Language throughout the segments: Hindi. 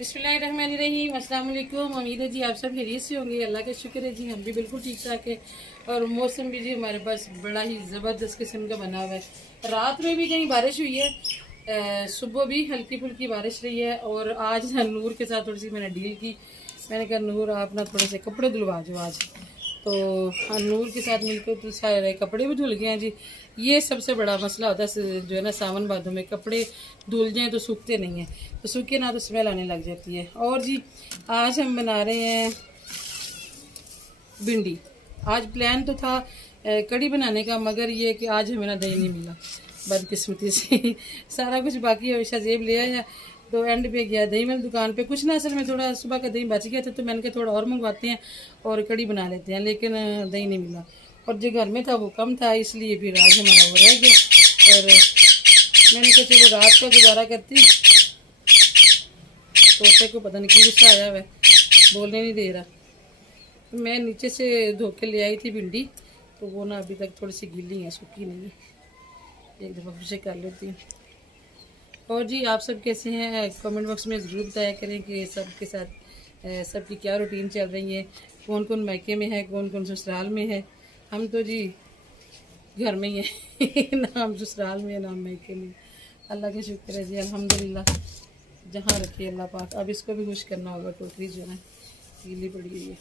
बिस्मिल्लाहिर्रहमानिर्रहीम, अस्सलाम वालेकुम। उम्मीद है जी आप सब खैरियत से होंगे। अल्लाह का शुक्र है जी, हम भी बिल्कुल ठीक ठाक है। और मौसम भी जी हमारे पास बड़ा ही ज़बरदस्त किस्म का बना हुआ है। रात में भी कहीं बारिश हुई है, सुबह भी हल्की फुल्की बारिश रही है। और आज नूर के साथ थोड़ी सी मैंने डील की। मैंने कहा नूर आप ना थोड़े से कपड़े धुलवा जाओ आज। तो नूर के साथ मिलकर तो सारे कपड़े भी धुल गए हैं जी। ये सबसे बड़ा मसला होता है जो है ना, सावन भादों में कपड़े धुल जाएं तो सूखते नहीं हैं, तो सूखे ना तो स्मेल आने लग जाती है। और जी आज हम बना रहे हैं भिंडी। आज प्लान तो था कड़ी बनाने का, मगर ये कि आज हमें ना दही नहीं मिला बदकिस्मती से। सारा कुछ बाकी हमेशा जेब ले आया, तो एंड पे गया दही वाली दुकान पे। कुछ ना असल में थोड़ा सुबह का दही बच गया था, तो मैंने कहा थोड़ा और मंगवाते हैं और कड़ी बना लेते हैं, लेकिन दही नहीं मिला। और जो घर में था वो कम था, इसलिए फिर आज हमारा वो रह गया। और मैंने कहा चलो रात का गुजारा करती। तोते को पता नहीं क्यों गुस्सा आया हुआ है, बोलने नहीं दे रहा। मैं नीचे से धो के ले आई थी भिंडी, तो वो ना अभी तक थोड़ी सी गीली है, सूखी नहीं है। एक दफ़ा फिर से कर लेती हूँ। और जी आप सब कैसे हैं, कमेंट बॉक्स में ज़रूर बताया करें कि सबके साथ सबकी क्या रूटीन चल रही है, कौन कौन मायके में है, कौन कौन ससुराल में है। हम तो जी घर में ही है ना हम ससुराल में है ना हम मायके में। अल्लाह का शुक्र है जी, अल्हम्दुलिल्लाह। जहाँ रखिए अल्लाह पाक। अब इसको भी खुश करना होगा, टोकरी जो है गीली पड़ी हुई है।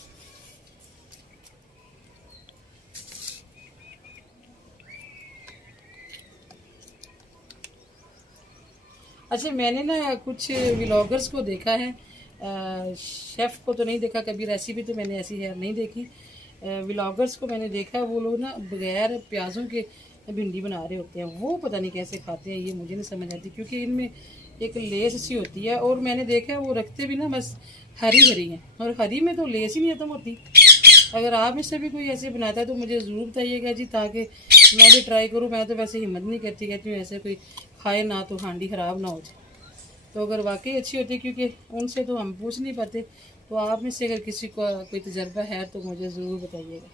अच्छा, मैंने ना कुछ व्लॉगर्स को देखा है, शेफ़ को तो नहीं देखा कभी, रेसिपी तो मैंने ऐसी है नहीं देखी। व्लॉगर्स को मैंने देखा, वो लोग ना बगैर प्याज़ों के भिंडी बना रहे होते हैं। वो पता नहीं कैसे खाते हैं, ये मुझे नहीं समझ आती, क्योंकि इनमें एक लेस सी होती है। और मैंने देखा है वो रखते भी ना बस हरी हरी हैं, और हरी में तो लेस ही नहीं खत्म होती। अगर आप इससे भी कोई ऐसे बनाता है तो मुझे ज़रूर बताइएगा जी, ताकि मैं भी ट्राई करूँ। मैं तो वैसे हिम्मत नहीं करती, कहती हूँ ऐसे कोई खाए ना तो हांडी ख़राब ना हो जाए। तो अगर वाकई अच्छी होती, क्योंकि उनसे तो हम पूछ नहीं पाते, तो आप में से अगर किसी को कोई तजर्बा है तो मुझे ज़रूर बताइएगा।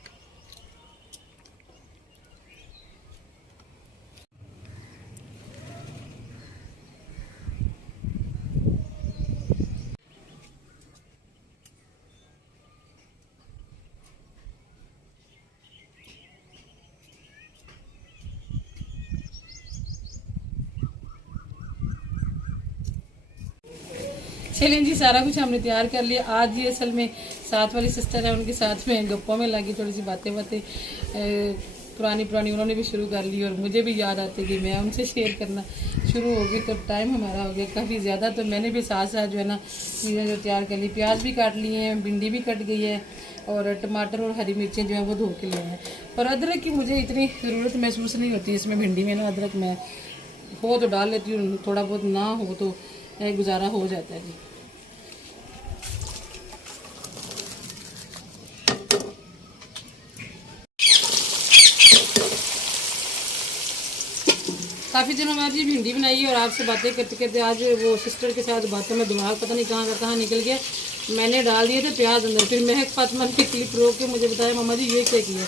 चलें जी, सारा कुछ हमने तैयार कर लिया। आज ये असल में साथ वाली सिस्टर है, उनके साथ में गप्पों में लगी, थोड़ी सी बातें पुरानी उन्होंने भी शुरू कर ली, और मुझे भी याद आती कि मैं उनसे शेयर करना शुरू हो गई। तो टाइम हमारा हो गया काफ़ी ज़्यादा, तो मैंने भी साथ साथ जो है ना चीज़ें जो तैयार कर ली। प्याज भी काट लिए हैं, भिंडी भी कट गई है, और टमाटर और हरी मिर्चें जो है वो धो के लिए हैं। और अदरक की मुझे इतनी ज़रूरत महसूस नहीं होती इसमें, भिंडी में ना अदरक मैं हो तो डाल लेती हूँ, थोड़ा बहुत ना हो तो गुजारा हो जाता है जी। काफ़ी दिनों बाद जी भिंडी बनाई, और आपसे बातें करते करते आज वो सिस्टर के साथ बातों में दिमाग पता नहीं कहाँ का कहाँ निकल गया। मैंने डाल दिए थे प्याज अंदर, फिर महक फातिमा ने क्लिप रोक के मुझे बताया मम्मा जी ये क्या किया।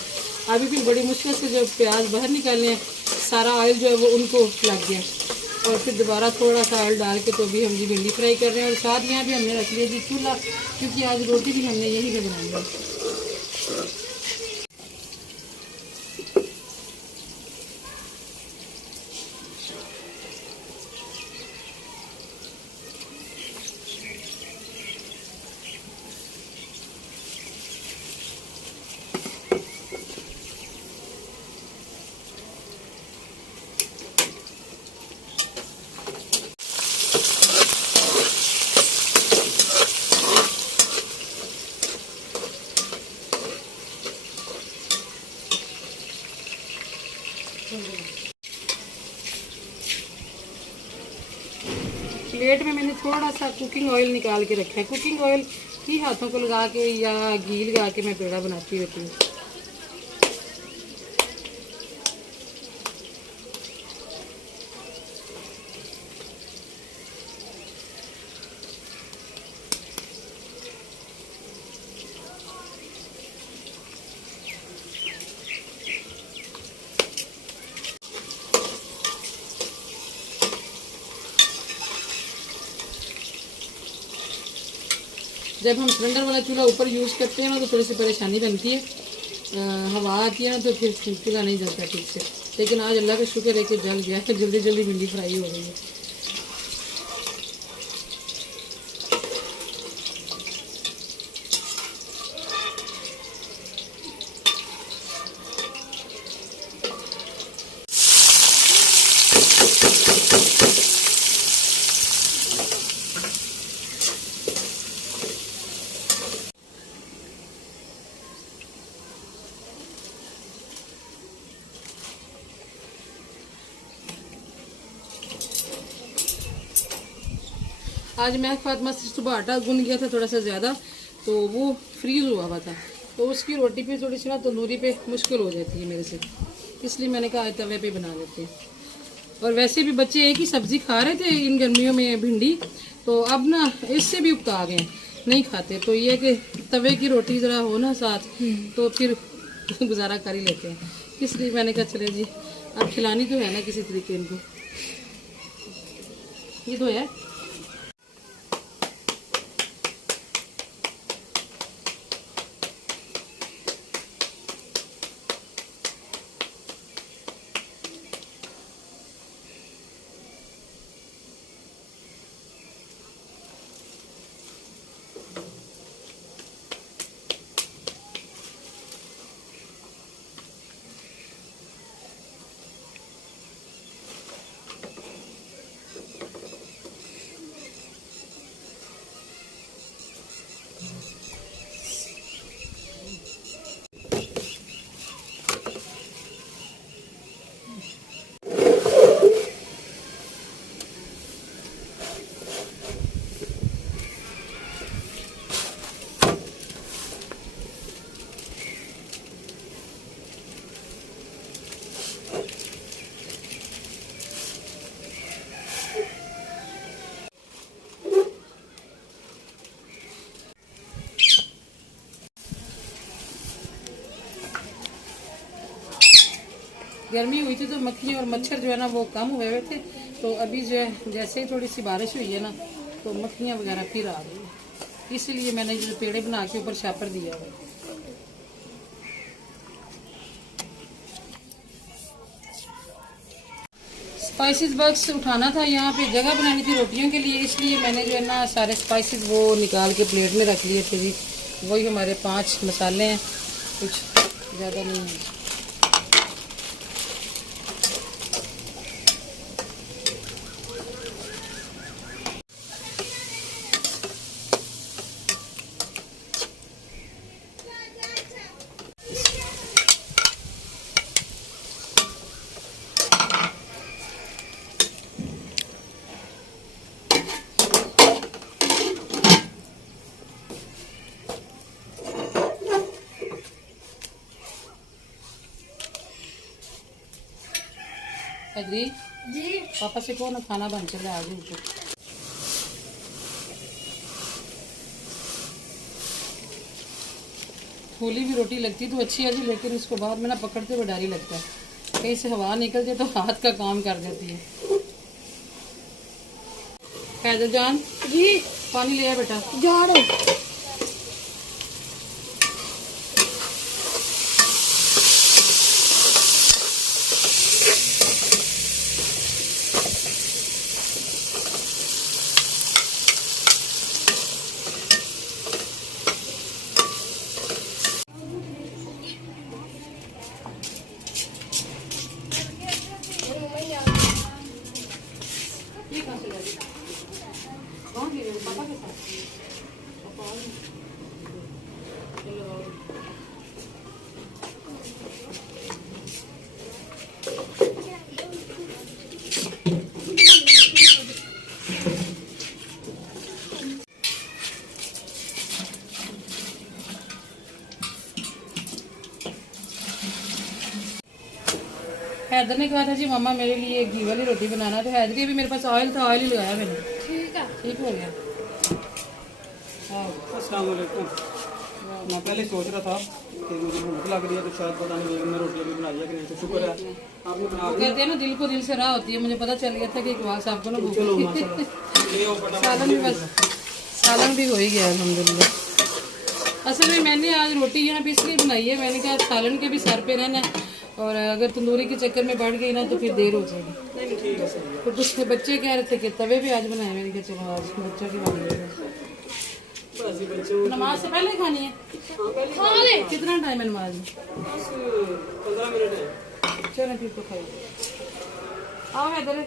अभी फिर बड़ी मुश्किल से जो प्याज बाहर निकालने हैं, सारा ऑयल जो है वो उनको लग गया, और फिर दोबारा थोड़ा सा ऑयल डाल के तो भी हम जी भिंडी फ्राई कर रहे हैं। और साथ यहाँ भी हमने रख लिया जी चूल्हा, क्योंकि आज रोटी भी हमने यहीं पर बनाई है। प्लेट में मैंने थोड़ा सा कुकिंग ऑयल निकाल के रखा है। कुकिंग ऑयल ही हाथों को लगा के या घी लगा के मैं पेड़ा बनाती रहती हूँ। जब हम सिलेंडर वाला चूल्हा ऊपर यूज़ करते हैं ना तो थोड़ी सी परेशानी बनती है, हवा आती है ना तो फिर चूल्हा नहीं जलता ठीक से। लेकिन आज अल्लाह का शुक्र है कि जल गया, तो जल्दी जल्दी भिंडी फ्राई हो गई है। आज मैं फातिमा से सुबह आटा गूंद गया था थोड़ा सा ज़्यादा, तो वो फ्रीज़ हुआ हुआ था, तो उसकी रोटी पे थोड़ी सी ना तंदूरी पे मुश्किल हो जाती है मेरे से, इसलिए मैंने कहा तवे पे बना लेते हैं। और वैसे भी बच्चे एक ही सब्ज़ी खा रहे थे इन गर्मियों में भिंडी, तो अब ना इससे भी उकता गए, नहीं खाते। तो ये कि तवे की रोटी ज़रा हो ना साथ तो फिर गुजारा कर ही लेते हैं, इसलिए मैंने कहा चले जी अब खिलानी तो है ना किसी तरीके इनको। ये तो है गर्मी हुई थी तो मक्खियाँ और मच्छर जो है ना वो कम हुए हुए थे, तो अभी जो है जैसे ही थोड़ी सी बारिश हुई है ना तो मक्खियाँ वगैरह फिर आ रही है, इसीलिए मैंने जो पेड़े बना के ऊपर छापर दिया हुआ है। स्पाइसेस बॉक्स उठाना था, यहाँ पे जगह बनानी थी रोटियों के लिए, इसलिए मैंने जो है ना सारे स्पाइसेस वो निकाल के प्लेट में रख लिए थे जी। वही हमारे 5 मसाले हैं, कुछ ज़्यादा नहीं है। अग्री जी, पापा से कहो ना खाना बन चला आगे ऊपर। फूली भी रोटी लगती तो अच्छी है जी, लेकिन इसको बाद में ना पकड़ते हुए डर ही लगता है, कहीं से हवा निकल जाए तो हाथ का काम कर देती है। हैदर जान जी पानी ले आ बेटा। जा रहे पापा के साथ हैदर ने कहा था जी मामा मेरे लिए घी वाली रोटी बनाना, तो हैदर के भी मेरे पास ऑयल था, ऑयल ही लगाया मैंने। ठीक है, ठीक हो गया। अस्सलाम वालेकुम। मैं पहले सोच रहा था कि मुझे भूख लग रही है तो शायद पता नहीं मैं रोटी अभी बनाई है कि नहीं, तो शुक्र है आपने बना दी। कहते हैं ना दिल को दिल से राह होती है, मुझे पता चल गया था कि इकबाल साहब को ना भूख। चलो माशाल्लाह, ले आओ फटाफट। सालन भी बस सालन भी हो ही गया अल्हम्दुलिल्लाह। असल में मैंने आज रोटी यहाँ पे इसलिए बनाई है, मैंने कहा सालन के भी सर पे रहना है, और अगर तंदूरी के चक्कर में बढ़ गई ना तो फिर देर हो जाएगी। नहीं ठीक है सही है। तो कुछ बच्चे कह रहे थे कि तवे पे आज बनाए, मैंने कहा चलो आज बच्चों की बन गई। बस ये बच्चे नमाज से पहले खानी है? कितना टाइम है नमाज में? 15 मिनट है। चलो फिर तो खाइए। आओ इधर।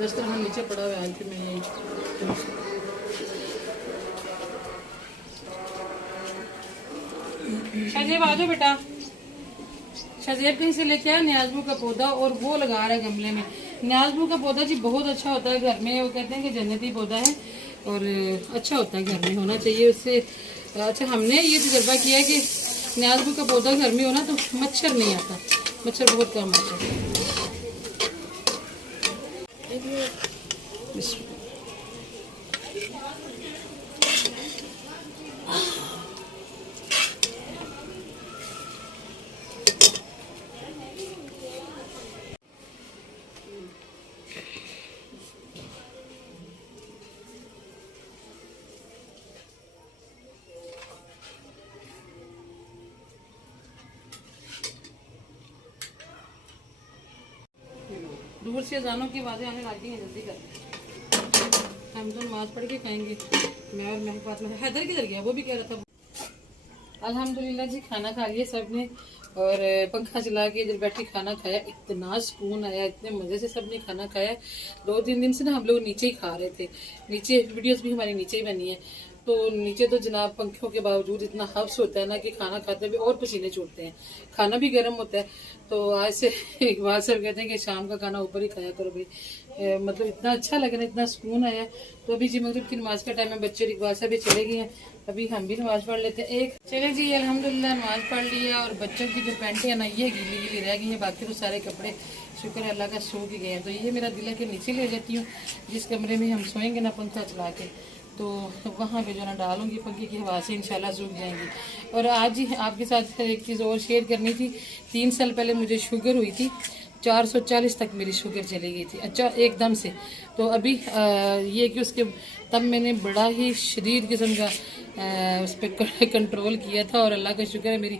दस्तरखान नीचे पड़ा हुआ है, आज फिर मैं यही शाहजेब आ जाओ बेटा। शाहजेब कहीं से लेके आया न्याजबू का पौधा और वो लगा रहा है गमले में। न्याजबू का पौधा जी बहुत अच्छा होता है घर में, वो कहते हैं कि जन्नती पौधा है और अच्छा होता है, घर में होना चाहिए उससे। अच्छा हमने ये तजर्बा किया है कि न्याजबू का पौधा घर में हो ना तो मच्छर नहीं आता, मच्छर बहुत कम आता है। दूर से अजानों की आवाज़ें आने लगी हैं, जल्दी कर। हम तो नमाज पढ़ के खाएंगे। मैं और महक में हैदर किधर गया, वो भी कह रहा था। अल्हम्दुलिल्लाह जी खाना खा लिया सब ने और पंखा चला के इधर बैठे खाना खाया। इतना सुकून आया, इतने मज़े से सब ने खाना खाया। 2-3 दिन से ना हम लोग नीचे ही खा रहे थे, नीचे वीडियोस भी हमारी नीचे ही बनी है। तो नीचे तो जनाब पंखों के बावजूद इतना हफ्स होता है ना कि खाना खाते भी और पसीने छूटते हैं, खाना भी गर्म होता है। तो आज से एक बार सब कहते हैं कि शाम का खाना ऊपर ही खाया करो भाई। मतलब इतना अच्छा लग रहा है, इतना सुकून आया। तो अभी जी मगरिब की नमाज का टाइम है, बच्चे इकबाल साहब भी चले गए हैं, अभी हम भी नमाज पढ़ लेते हैं। एक चले जी अल्हम्दुलिल्लाह नमाज पढ़ लिया और बच्चों की जो पैंटें हैं ना ये गीली गीली रह गई हैं, बाकी तो सारे कपड़े शुक्र है अल्लाह का सूख गए हैं। तो ये मेरा दिल है कि नीचे ले जाती हूँ, जिस कमरे में हम सोएंगे ना पंखा चला के, तो वहाँ पे जो ना डालूंगी, पंखे की हवा से इंशाल्लाह सूख जाएंगी। और आज ही आपके साथ एक चीज़ और शेयर करनी थी। 3 साल पहले मुझे शुगर हुई थी, 440 तक मेरी शुगर चली गई थी, अच्छा एकदम से। तो अभी ये कि उसके तब मैंने बड़ा ही शदीद किस्म का उस पर कंट्रोल किया था और अल्लाह का शुक्र है मेरी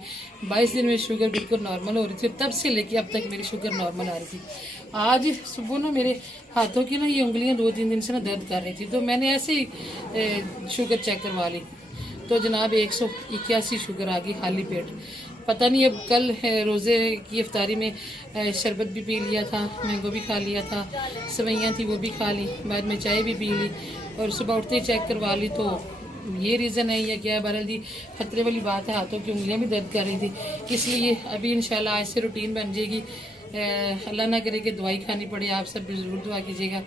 22 दिन में शुगर बिल्कुल नॉर्मल हो रही थी। तब से लेके अब तक मेरी शुगर नॉर्मल आ रही थी। आज सुबह ना मेरे हाथों की ना ये उंगलियां 2-3 दिन से ना दर्द कर रही थी, तो मैंने ऐसे ही शुगर चेक करवा ली, तो जनाब 181 शुगर आ गई खाली पेट। पता नहीं अब कल रोज़े की इफ्तारी में शरबत भी पी लिया था, मैंगो भी खा लिया था, सवैयाँ थी वो भी खा ली, बाद में चाय भी पी ली और सुबह उठते ही चेक करवा ली। तो ये रीज़न है या क्या है, बहरहाल जी खतरे वाली बात है, हाथों की उंगलियां भी दर्द कर रही थी। इसलिए अभी इंशाल्लाह आज से रूटीन बन जाएगी। अल्लाह ना करे कि दवाई खानी पड़े, आप सब भी ज़रूर दुआ कीजिएगा।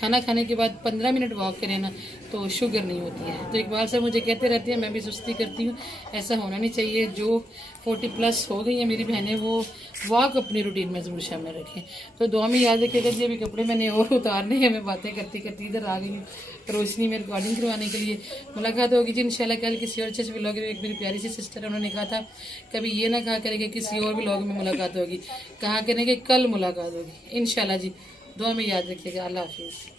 खाना खाने के बाद 15 मिनट वॉक करें ना तो शुगर नहीं होती है। तो इकबाल साहब मुझे कहते रहते हैं, मैं भी सुस्ती करती हूँ, ऐसा होना नहीं चाहिए। जो 40+ हो गई हैं मेरी बहनें, वो वॉक अपनी रूटीन में ज़रूर शामिल रखें। तो दुआ में याद रखिएगा जी। अभी कपड़े मैंने और उतारने हैं, मैं बातें करती करती इधर आ गई हूँ रोशनी में रिकॉर्डिंग करवाने के लिए। मुलाकात होगी जी इंशाल्लाह कल किसी और अच्छे व्लॉग में। एक मेरी प्यारी सी सिस्टर है, उन्होंने कहा था कभी ये ना कहा करेंगे किसी और व्लॉग में मुलाकात होगी, कहा करेंगे कल मुलाकात होगी इंशाल्लाह जी। दुआ में याद रखिएगा। अल्लाह हाफिज़।